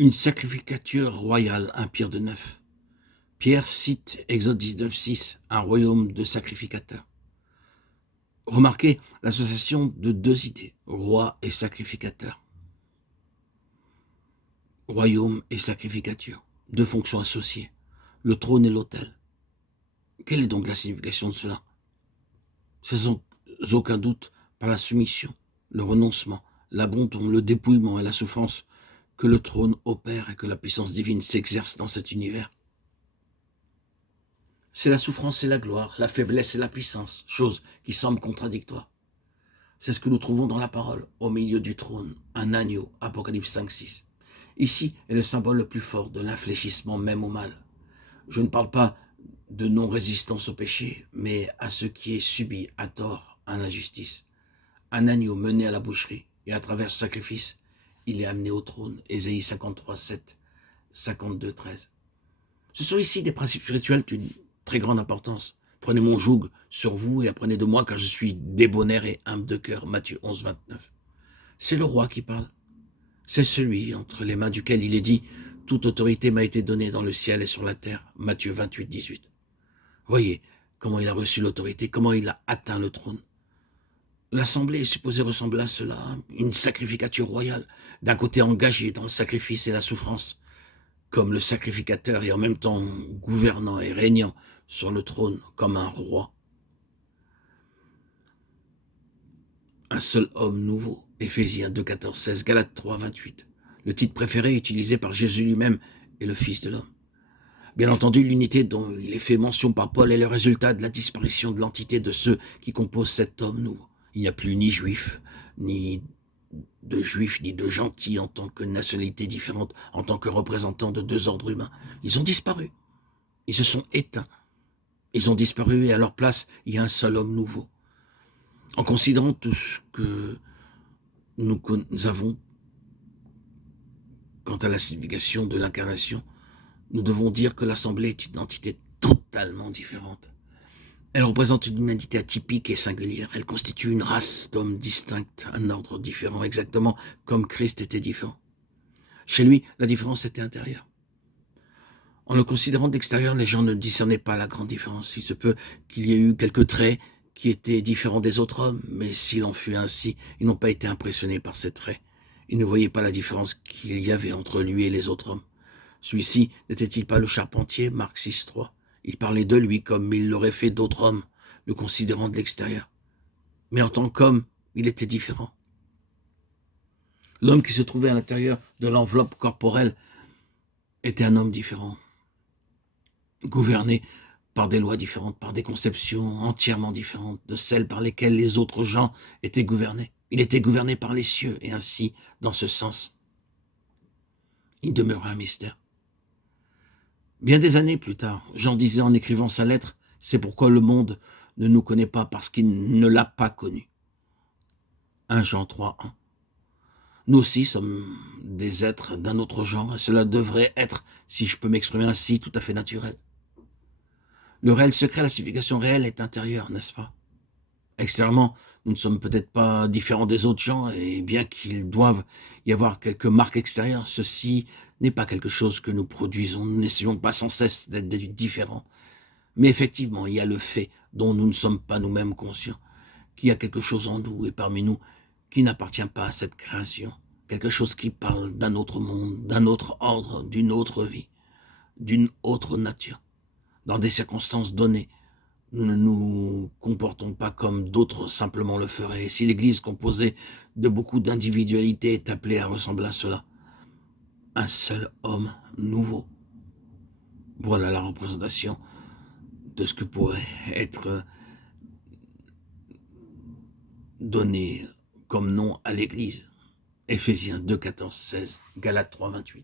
Une sacrificature royale, un Pierre de neuf. Pierre cite Exode 19:6, un royaume de sacrificateurs. Remarquez l'association de deux idées, roi et sacrificateur. Royaume et sacrificature, deux fonctions associées, le trône et l'autel. Quelle est donc la signification de cela? C'est sans aucun doute par la soumission, le renoncement, l'abandon, le dépouillement et la souffrance que le trône opère et que la puissance divine s'exerce dans cet univers. C'est la souffrance et la gloire, la faiblesse et la puissance, choses qui semblent contradictoires. C'est ce que nous trouvons dans la parole, au milieu du trône, un agneau, Apocalypse 5:6. Ici est le symbole le plus fort de l'infléchissement même au mal. Je ne parle pas de non-résistance au péché, mais à ce qui est subi à tort, à l'injustice. Un agneau mené à la boucherie, et à travers ce sacrifice, il est amené au trône, Ésaïe 53:7, 52:13. Ce sont ici des principes spirituels d'une très grande importance. Prenez mon joug sur vous et apprenez de moi car je suis débonnaire et humble de cœur. Matthieu 11:29. C'est le roi qui parle. C'est celui entre les mains duquel il est dit « Toute autorité m'a été donnée dans le ciel et sur la terre ». Matthieu 28:18. Voyez comment il a reçu l'autorité, comment il a atteint le trône. L'assemblée est supposée ressembler à cela, une sacrificature royale, d'un côté engagé dans le sacrifice et la souffrance, comme le sacrificateur et en même temps gouvernant et régnant sur le trône comme un roi. Un seul homme nouveau, Éphésiens 2:14-16, Galates 3:28. Le titre préféré utilisé par Jésus lui-même est le Fils de l'homme. Bien entendu, l'unité dont il est fait mention par Paul est le résultat de la disparition de l'entité de ceux qui composent cet homme nouveau. Il n'y a plus ni juifs, ni de gentils en tant que nationalité différente, en tant que représentants de deux ordres humains. Ils ont disparu. Ils se sont éteints. Ils ont disparu et à leur place, il y a un seul homme nouveau. En considérant tout ce que nous avons quant à la signification de l'incarnation, nous devons dire que l'Assemblée est une entité totalement différente. Elle représente une humanité atypique et singulière. Elle constitue une race d'hommes distincts, un ordre différent, exactement comme Christ était différent. Chez lui, la différence était intérieure. En le considérant d'extérieur, les gens ne discernaient pas la grande différence. Il se peut qu'il y ait eu quelques traits qui étaient différents des autres hommes, mais s'il en fut ainsi, ils n'ont pas été impressionnés par ces traits. Ils ne voyaient pas la différence qu'il y avait entre lui et les autres hommes. Celui-ci n'était-il pas le charpentier, Marc 6:3 ? Il parlait de lui comme il l'aurait fait d'autres hommes, le considérant de l'extérieur. Mais en tant qu'homme, il était différent. L'homme qui se trouvait à l'intérieur de l'enveloppe corporelle était un homme différent, gouverné par des lois différentes, par des conceptions entièrement différentes de celles par lesquelles les autres gens étaient gouvernés. Il était gouverné par les cieux, et ainsi, dans ce sens, il demeurait un mystère. Bien des années plus tard, Jean disait en écrivant sa lettre, « C'est pourquoi le monde ne nous connaît pas, parce qu'il ne l'a pas connu. » 1 Jean 3:1. Nous aussi sommes des êtres d'un autre genre, et cela devrait être, si je peux m'exprimer ainsi, tout à fait naturel. Le réel secret, la signification réelle est intérieure, n'est-ce pas? Extérieurement, nous ne sommes peut-être pas différents des autres gens, et bien qu'il doive y avoir quelques marques extérieures, ceci n'est pas quelque chose que nous produisons. Nous n'essayons pas sans cesse d'être différents. Mais effectivement, il y a le fait dont nous ne sommes pas nous-mêmes conscients, qu'il y a quelque chose en nous et parmi nous qui n'appartient pas à cette création, quelque chose qui parle d'un autre monde, d'un autre ordre, d'une autre vie, d'une autre nature. Dans des circonstances données, nous ne nous comportons pas comme d'autres simplement le feraient. Et si l'Église composée de beaucoup d'individualités est appelée à ressembler à cela, un seul homme nouveau. Voilà la représentation de ce que pourrait être donné comme nom à l'Église. Éphésiens 2:14-16, Galates 3:28.